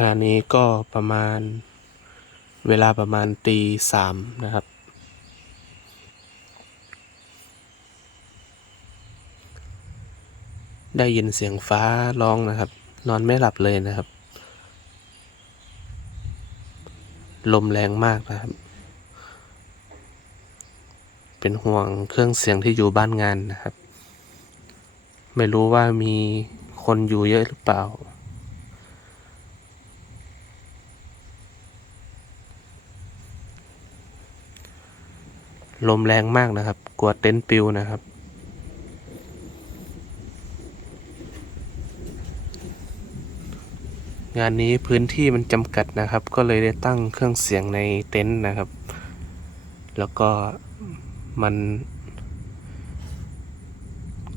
ขณะนี้ก็ประมาณเวลาประมาณตีสามนะครับ ได้ยินเสียงฟ้าร้องนะครับ นอนไม่หลับเลยนะครับ ลมแรงมากนะครับ เป็นห่วงเครื่องเสียงที่อยู่บ้านงานนะครับ ไม่รู้ว่ามีคนอยู่เยอะหรือเปล่า ลมแรงมากนะครับ กลัวเต็นท์ปิวนะครับ งานนี้พื้นที่มันจำกัดนะครับ ก็เลยได้ตั้งเครื่องเสียงในเต็นท์นะครับ แล้วก็มัน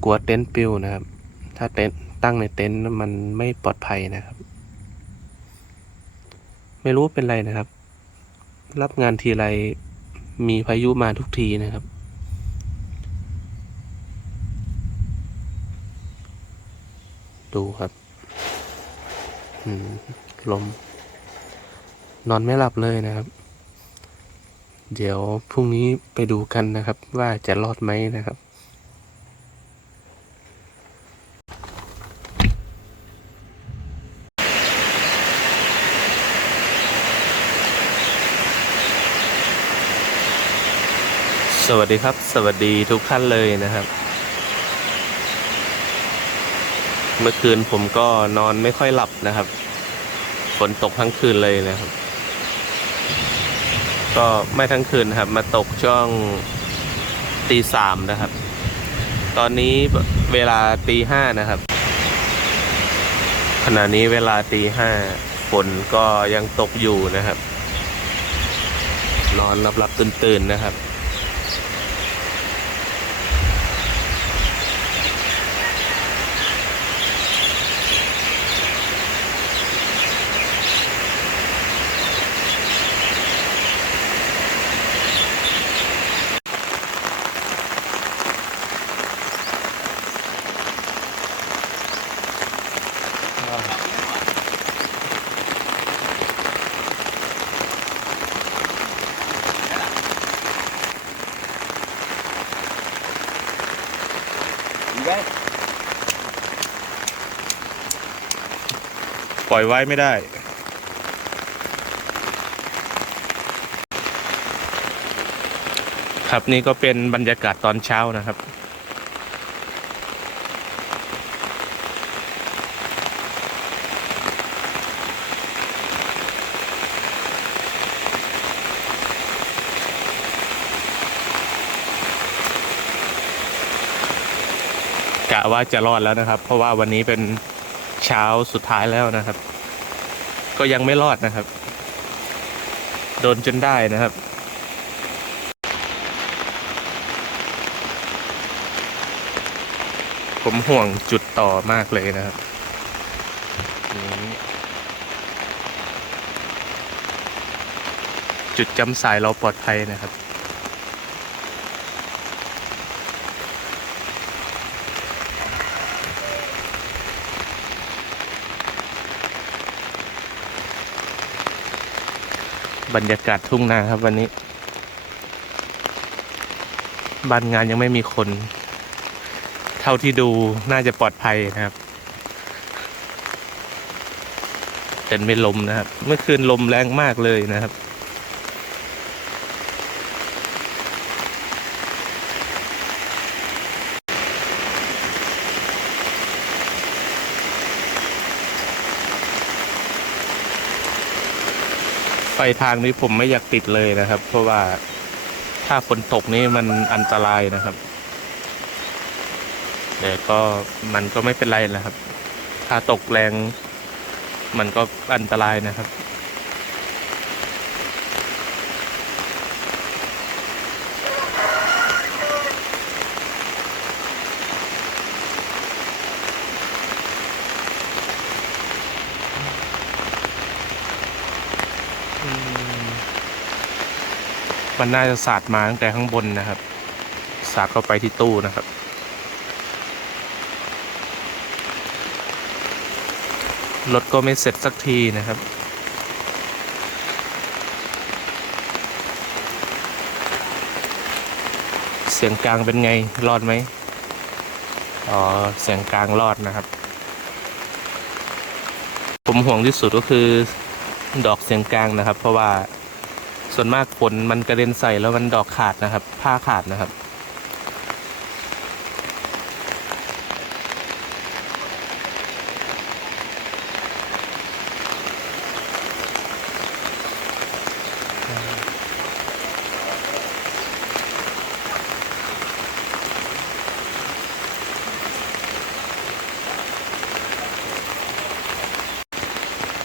กลัวเต็นท์ปิวนะครับ ถ้าเต็นท์ตั้งในเต็นท์มันไม่ปลอดภัยนะครับ ไม่รู้เป็นไรนะครับ รับงานทีไร มีพายุมาทุกทีนะครับ ดูครับลม นอนไม่หลับเลยนะครับ เดี๋ยวพรุ่งนี้ไปดูกันนะครับ ว่าจะรอดไหมนะครับ สวัสดีครับ สวัสดีทุกท่านเลยนะครับ เมื่อคืนผมก็นอนไม่ค่อยหลับนะครับฝนตกทั้งคืนเลยนะครับ ก็ไม่ทั้งคืนนะครับ มาตกช่วงตีสามนะครับ ตอนนี้เวลาตีห้านะครับ ขณะนี้เวลาตีห้าฝนก็ยังตกอยู่นะครับ นอนหลับตื่นๆนะครับ ปล่อยไว้ไม่ได้ ครับนี่ก็เป็นบรรยากาศตอนเช้านะครับกะว่าจะรอดแล้วนะครับ เพราะว่าวันนี้เป็น ช้าสุดท้ายแล้วนะครับ ก็ยังไม่รอดนะครับ โดนจนได้นะครับผมห่วงจุดต่อมากเลยนะครับจุดจำสายเราปลอดภัยนะครับ บรรยากาศทุ่งนาครับวันนี้ บ้านงานยังไม่มีคน เท่าที่ดูน่าจะปลอดภัยนะครับเป็นไม่ลมนะครับ เมื่อคืนลมแรงมากเลยนะครับ ไฟทางนี้ผมไม่อยากติดเลยนะครับ เพราะว่าถ้าฝนตกนี่มันอันตรายนะครับ แต่ก็มันก็ไม่เป็นไรนะครับ ถ้าตกแรง มันก็อันตรายนะครับ มันน่าจะสาดมาตั้งแต่ข้างบนนะครับ สาดเข้าไปที่ตู้นะครับ รถก็ไม่เสร็จสักทีนะครับเสียงกลางเป็นไง รอดไหม อ๋อ เสียงกลางรอดนะครับ ผมห่วงที่สุดก็คือ ดอกเสียงกลางนะครับ เพราะว่า ส่วนมากฝนมันกระเด็นใส่แล้วมันดอกขาดนะครับ ผ้าขาดนะครับ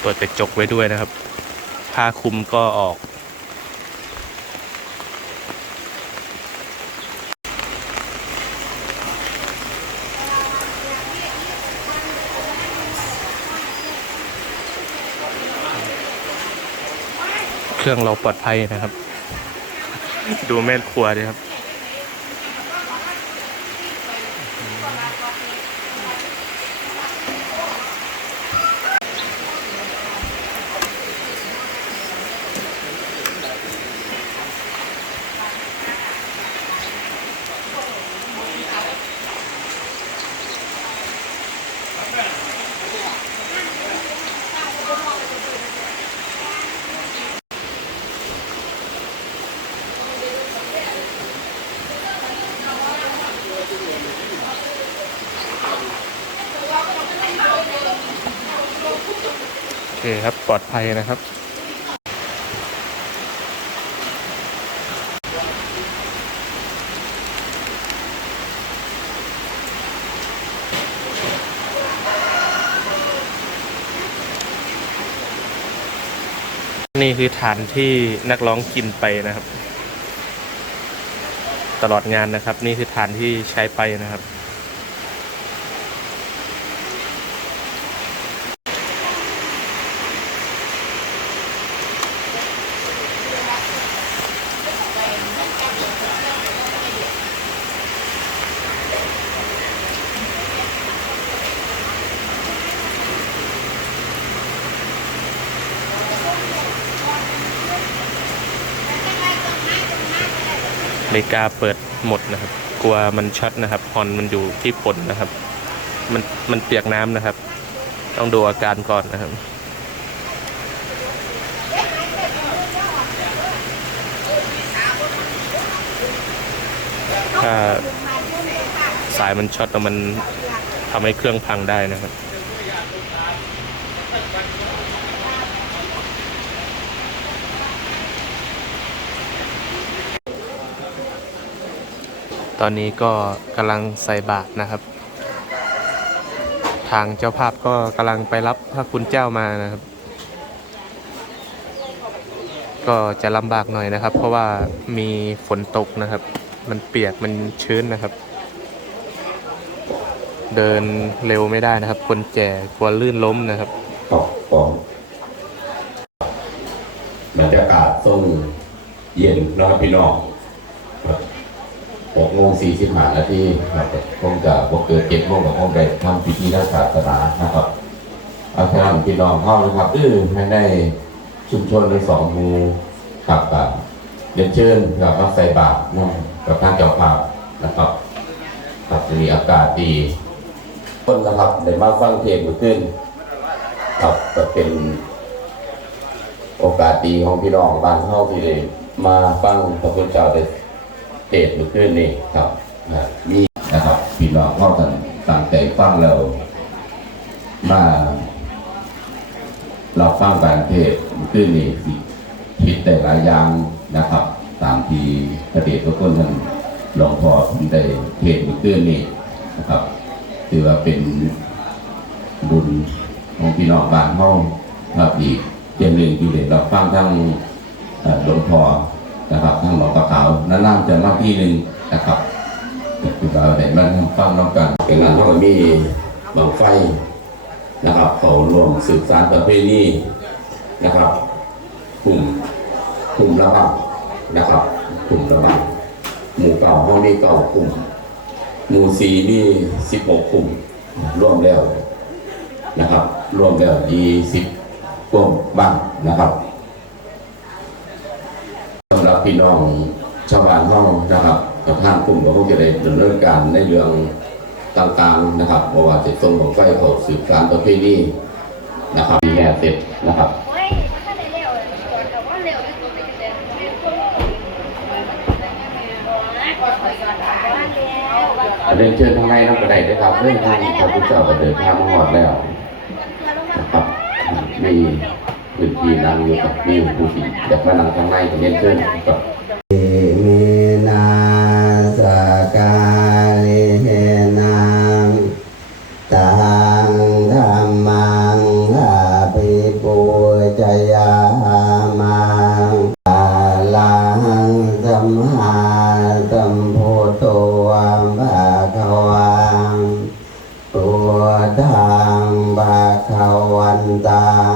เปิดกระจกไว้ด้วยนะครับ ผ้าคลุมก็ออก รื่องเราปลอดภัยนะครับ ดูแม่ครัวดีครับ คครับ ปลอดภัยนะครับ นี่คือฐานที่นักร้องกินไปนะครับ ตลอดงานนะครับ นี่คือฐานที่ใช้ไปนะครับ นาฬิกาเปิดหมดนะครับ กลัวมันช็อตนะครับฮอนมันอยู่ที่ปนนะครับ มันมันเปียกน้ำนะครับ ต้องดูอาการก่อนนะครับถ้าสายมันช็อตแล้วมันทำให้เครื่องพังได้นะครับ ตอนนี้ก็กำลังใส่บาตรนะครับ ทางเจ้าภาพก็กำลังไปรับพระคุณเจ้ามานะครับ ก็จะลำบากหน่อยนะครับ เพราะว่ามีฝนตกนะครับ มันเปียกมันชื้นนะครับ เดินเร็วไม่ได้นะครับ คนแก่กลัวลื่นล้มนะครับตอบของบรรยากาศทรงเย็นนะครับพี่น้อง หกโมงสี่สิบห้านาทีครับคงจะบกเกิดเจ็ดโมงกับคงได้ทำพิธีทางศาสนานะครับอาจารพี่น้องเข้านะครับอื้อให้ได้ชุมชนในสองหมูกับกับเรียนเชิญกับมาใส่บาตรนะกับทางเจ้าภาพนะครับครับจะมีอากาศดีคนนะครับได้มาฟังเทศน์ขึ้นครับก็เป็นโอกาสดีของพี่น้องบ้านเฮาที่ได้มาฟังพระพุทธเจ้าได้ เทศน์เมื่อคืนนี้ครับอ่ามีนะครับพี่น้องเฮาท่านตั้งใจฟังแล้วมาเราฟังการเทศเมื่อคืนนี้สิคิดได้หลายอย่างนะครับ ตามที่พระเดชพระคุณท่านหลวงพ่อท่านได้เทศน์เมื่อคืนนี้นะครับถือว่าเป็นบุญของพี่น้องบ้านเฮาครับอีกเจนหนึ่งอยู่เด็เราฟังทั้งหลวงพ่อ นะครับทั้งหลวงตาขาวนานๆจะมาที่หนึ่งนะครับคือเราได้มาฟังน้องกันเป็นงานเท่ามีบังไฟนะครับเขารวมสืบสารประเพณีนะครับกลุ่มกลุ่มระบังนะครับกลุ่มระบังหมู่เก่าห้องนี้เก่ากลุ่มหมู่สี่นี่สิบหกกลุ่มร่วมแล้วนะครับ รวมแล้วยี่สิบกว่าบ้างนะครับ พี่น้องชาวบ้านห้องนะครับกับทางกลุ่มก็คงจะได้ดำเนินการในเรื่องต่างๆนะครับเพราะว่าจะส่งของไฟเขาสืบสารประเพณีนะครับมีแง่เสร็จนะครับเร็วเลยก่อนแต่ว่าเร็วที่สุดเป็นเดือนแม่ก็ก่อนเคยย้อนกลับบ้านแล้วเดินเชิญทางในน้ำกระไดได้ครับเรื่องทางพระพุทธเจ้าก็เดินทางมาหอดแล้วนะครับมี พื้นที่นั่งอยู่กับมีผู้ที่อยากมานั่งทางในก็เรียนเชิญครับมินาสกาลิเฮนังตังธรรมังอาภิปุจยามังอาลังสัมมาสัมพุทโตภะคะวังพุทธังภะควันตัง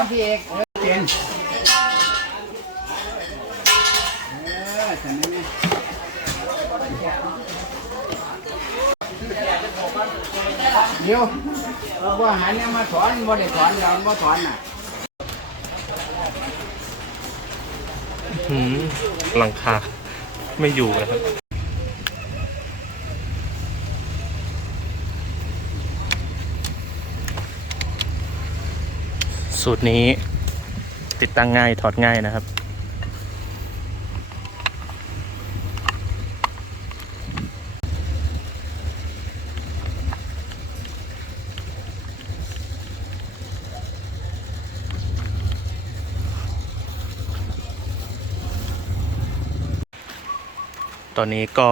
ยังพี่เอกเก่งเดี๋ยวว่าหาเนี่ยมาสอนบ่ได้สอนเราบ่สอนน่ะหืมหลังคาไม่อยู่เลยครับ สูตรนี้ติดตั้งง่ายถอดง่ายนะครับ ตอนนี้ก็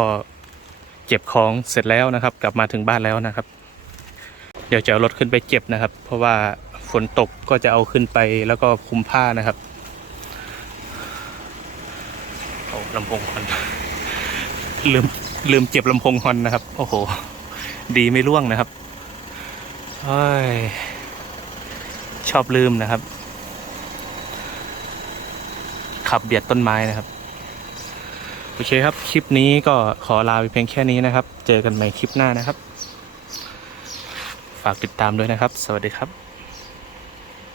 เก็บของเสร็จแล้วนะครับ กลับมาถึงบ้านแล้วนะครับ เดี๋ยวจะเอารถขึ้นไปเก็บนะครับ เพราะว่า ฝนตกก็จะเอาขึ้นไปแล้วก็คลุมผ้านะครับโอ้ลำโพงฮอนลืมลืมเก็บลำโพงฮอนนะครับ โอ้โห ดีไม่ร่วงนะครับเฮ้ยชอบลืมนะครับ ขับเบียดต้นไม้นะครับ โอเคครับ คลิปนี้ก็ขอลาไปเพียงแค่นี้นะครับ เจอกันใหม่คลิปหน้านะครับ ฝากติดตามด้วยนะครับ สวัสดีครับ